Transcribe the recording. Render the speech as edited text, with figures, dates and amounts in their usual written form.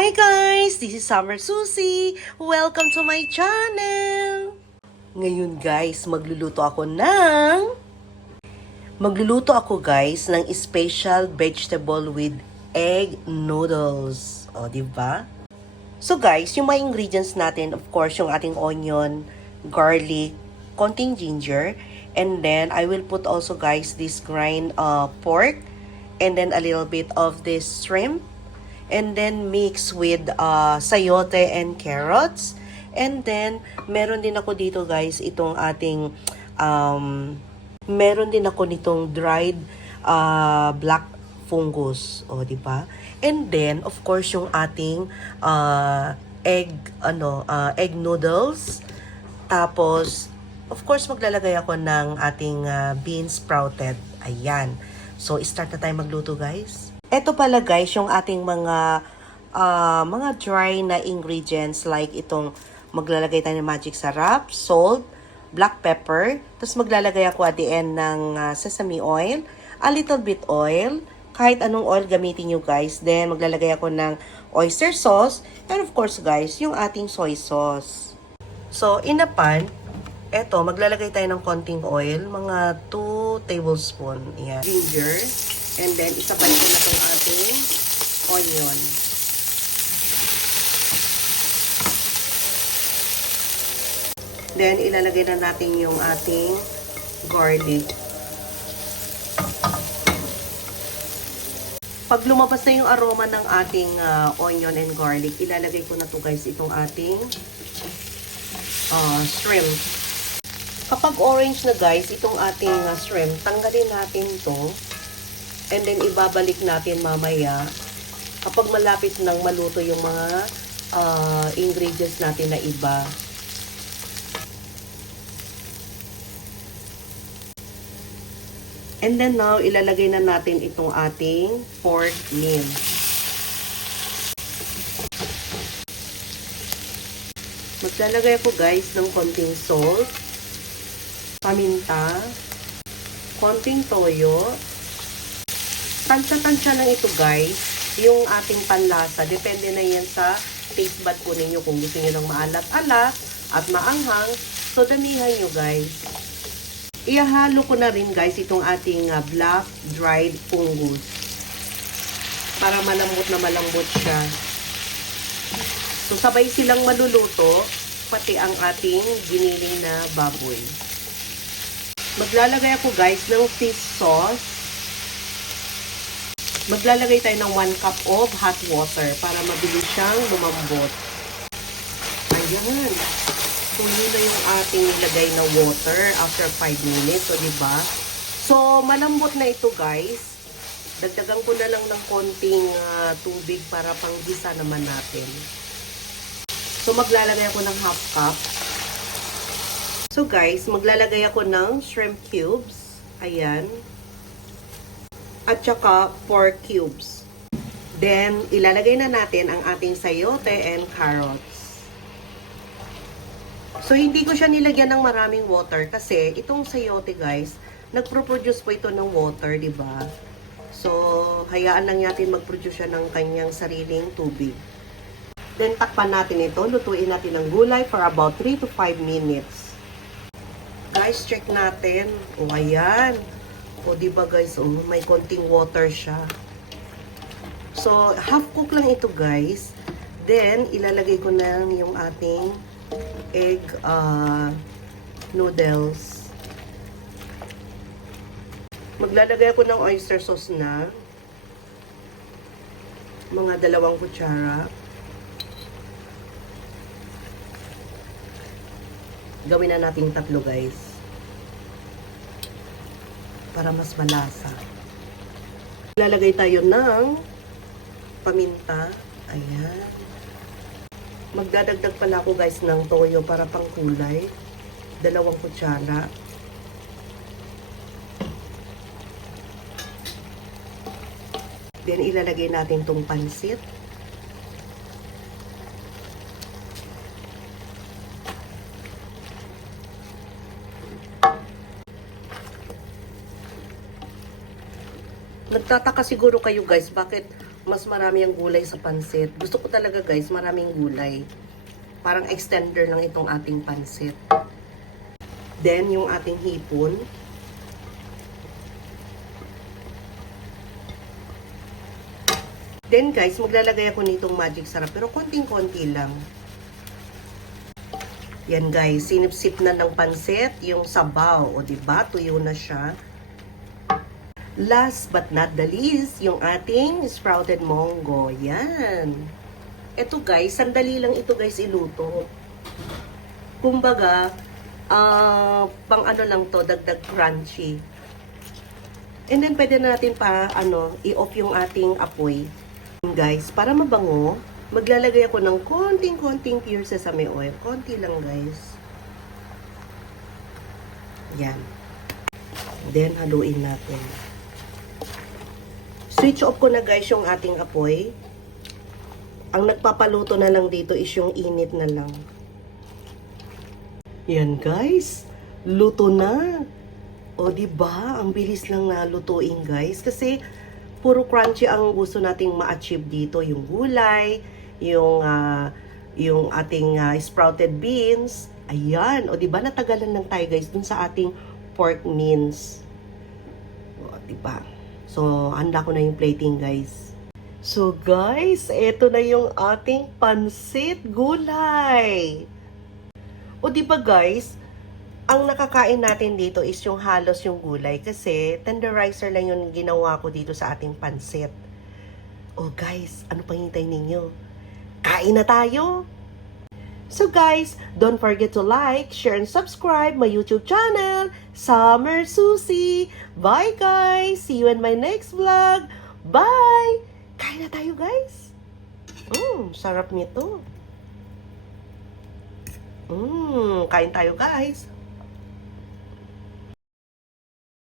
Hi guys! This is Summer Susie. Welcome to my channel! Ngayon guys, Magluluto ako guys ng special vegetable with egg noodles. O, diba? So guys, yung mga ingredients natin, of course, yung ating onion, garlic, konting ginger, and then I will put also guys this grind pork, and then a little bit of this shrimp, and then mix with sayote and carrots. And then, meron din ako dito guys, itong ating, meron din ako nitong dried black fungus. O, di ba? And then, of course, yung ating egg noodles. Tapos, of course, maglalagay ako ng ating beans sprouted. Ayan. So, start na tayo magluto guys. Ito pala guys, yung ating mga dry na ingredients like itong maglalagay tayo ng magic sarap, salt, black pepper, tapos maglalagay ako at the end ng sesame oil, a little bit oil, kahit anong oil gamitin nyo guys. Then maglalagay ako ng oyster sauce, and of course guys, yung ating soy sauce. So in a pan, eto maglalagay tayo ng konting oil, mga 2 tablespoon. Ayan. Ginger. And then, isabay ko na itong ating onion. Then, ilalagay na natin yung ating garlic. Pag lumabas na yung aroma ng ating onion and garlic, ilalagay ko na to guys itong ating shrimp. Kapag orange na guys, itong ating shrimp, tanggalin natin to. And then, ibabalik natin mamaya kapag malapit nang maluto yung mga ingredients natin na iba. And then now, ilalagay na natin itong ating pork meal. Maglalagay ako guys ng konting salt, paminta, konting toyo. Tansya-tansya lang ito guys, yung ating panlasa. Depende na yan sa taste bud po ninyo kung gusto nyo ng maalat-alat at maanghang. So, damihan nyo guys. Ihahalo ko na rin guys itong ating black dried fungus. Para malambot na malambot siya. So, sabay silang maluluto, pati ang ating giniling na baboy. Maglalagay ako guys ng fish sauce. Maglalagay tayo ng 1 cup of hot water para mabilis siyang lumambot. Ayan. So, yun na yung ating nilagay na water after 5 minutes. So, diba? So, malambot na ito, guys. Dagdagan ko na lang ng konting tubig para panggisa naman natin. So, maglalagay ako ng half cup. So, guys, maglalagay ako ng shrimp cubes. Ayan. At saka pork cubes. Then, ilalagay na natin ang ating sayote and carrots. So, hindi ko siya nilagyan ng maraming water kasi itong sayote guys, nagpro-produce po ito ng water, di ba? So, hayaan lang natin mag-produce siya ng kanyang sariling tubig. Then, takpan natin ito. Lutuin natin ang gulay for about 3 to 5 minutes. Guys, check natin. O, ayan. O, diba guys, may konting water siya. So, half cook lang ito guys. Then, ilalagay ko na yung ating egg noodles. Maglalagay ako ng oyster sauce na. Mga 2 kutsara. Gawin na natin 3 guys. Para mas malasa. Lalagay tayo ng paminta. Ayan. Magdadagdag pala ako guys ng toyo para pang kulay. 2 kutsara. Then ilalagay natin tong pansit. Nagtataka siguro kayo guys, bakit mas marami ang gulay sa pansit. Gusto ko talaga guys, maraming gulay. Parang extender lang itong ating pansit. Then, yung ating hipon. Then guys, maglalagay ako nitong magic sarap. Pero konting-konti lang. Yan guys, sinip-sip na ng pansit yung sabaw. O diba, tuyo na siya. Last but not the least, yung ating sprouted munggo. Yan. Ito guys, sandali lang ito guys iluto. Kumbaga, pang ano lang to, dagdag crunchy. And then pwede na natin pa i-off yung ating apoy. Guys, para mabango, maglalagay ako ng konting-konting pure sesame oil. Konti lang guys. Yan. Then haluin natin. Switch off ko na guys yung ating apoy. Ang nagpapaluto na lang dito is yung init na lang. Yan guys, luto na. O diba, ang bilis lang na lutuin guys. Kasi puro crunchy ang gusto nating ma-achieve dito. Yung gulay, yung ating sprouted beans. Ayan, o diba natagalan lang tayo guys dun sa ating pork mince. O diba. So, handa ko na yung plating guys. So guys, eto na yung ating pansit gulay. O diba guys, ang nakakain natin dito is yung halos yung gulay kasi tenderizer lang yung ginawa ko dito sa ating pansit. Oh guys, ano pang hintay ninyo? Kain na tayo! So guys, don't forget to like, share, and subscribe my YouTube channel, Summer Susie. Bye guys! See you in my next vlog. Bye! Kain na tayo guys! Sarap nito. Kain tayo guys.